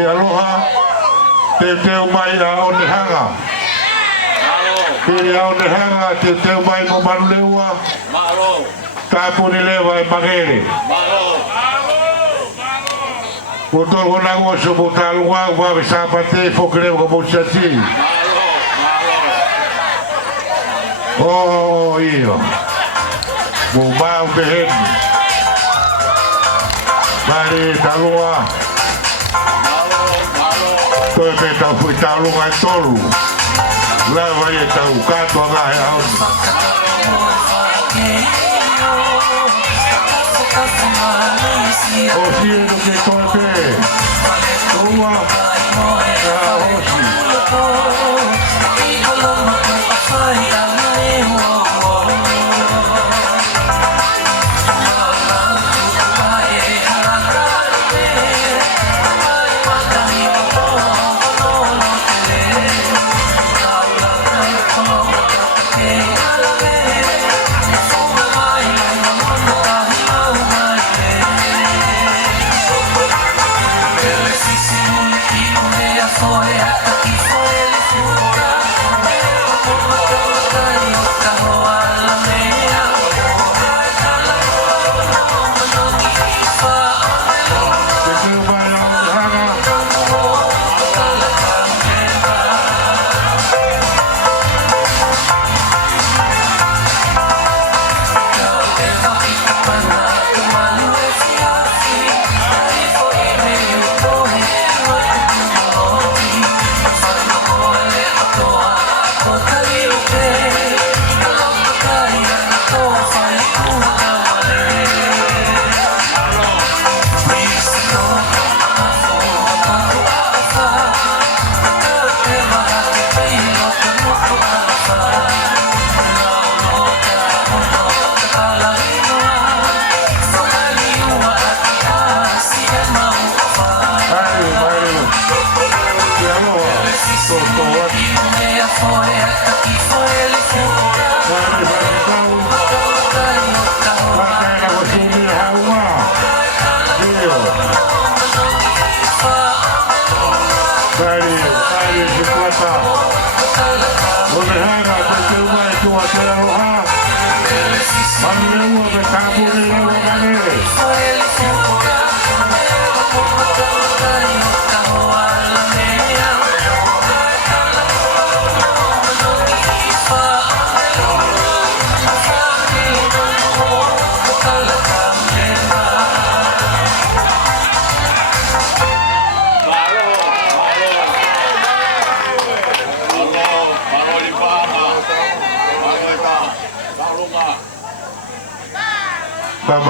te aloha, te teo mai a onehanga. Piri a onehanga, te teo mai mo manuleua, tāpuni lewa e magere. Ko tolu honau so mo talunga, wawe sapate, fokilewa mo Siasi. Oh, iyo. Mo mau behen. Mari talunga. Toi pe tau fui talunga e tolu. Lava e tau katoa ngā he hauni. O si e no ke toi pe. Ua. Ngā hosi.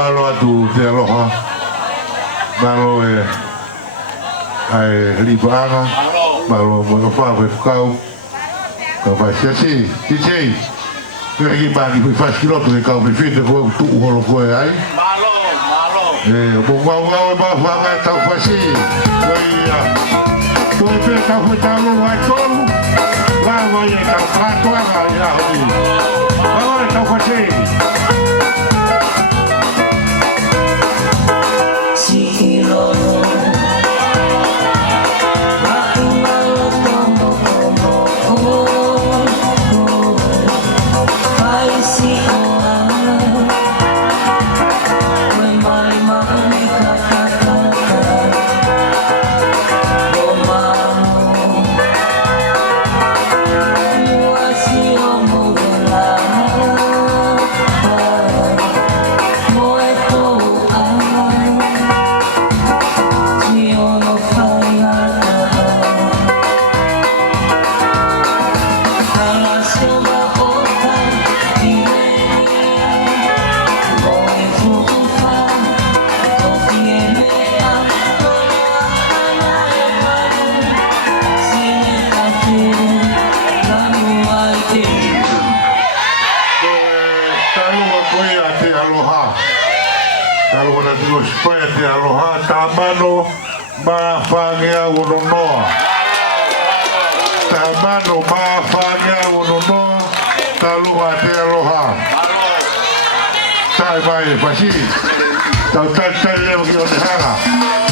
Malo atu te aloha, malo e ai Paanga, malo mo whawe kau, ka vai Siasi, titei, ki bagi pi faskilotu e kau pi fite ko tu holo ko ai. Malo. Mo ngau e ba whanga tau fasi, ko pe tau fu tau ai tolu, la vai e tau katoa ai ai. Ai tau fasi. Te aloha tamano ma Feinga unonoa. Tamano ma Feinga unonoa. Talua te aloha. Tai mai pasi. Tau tai leo ki o te hanga.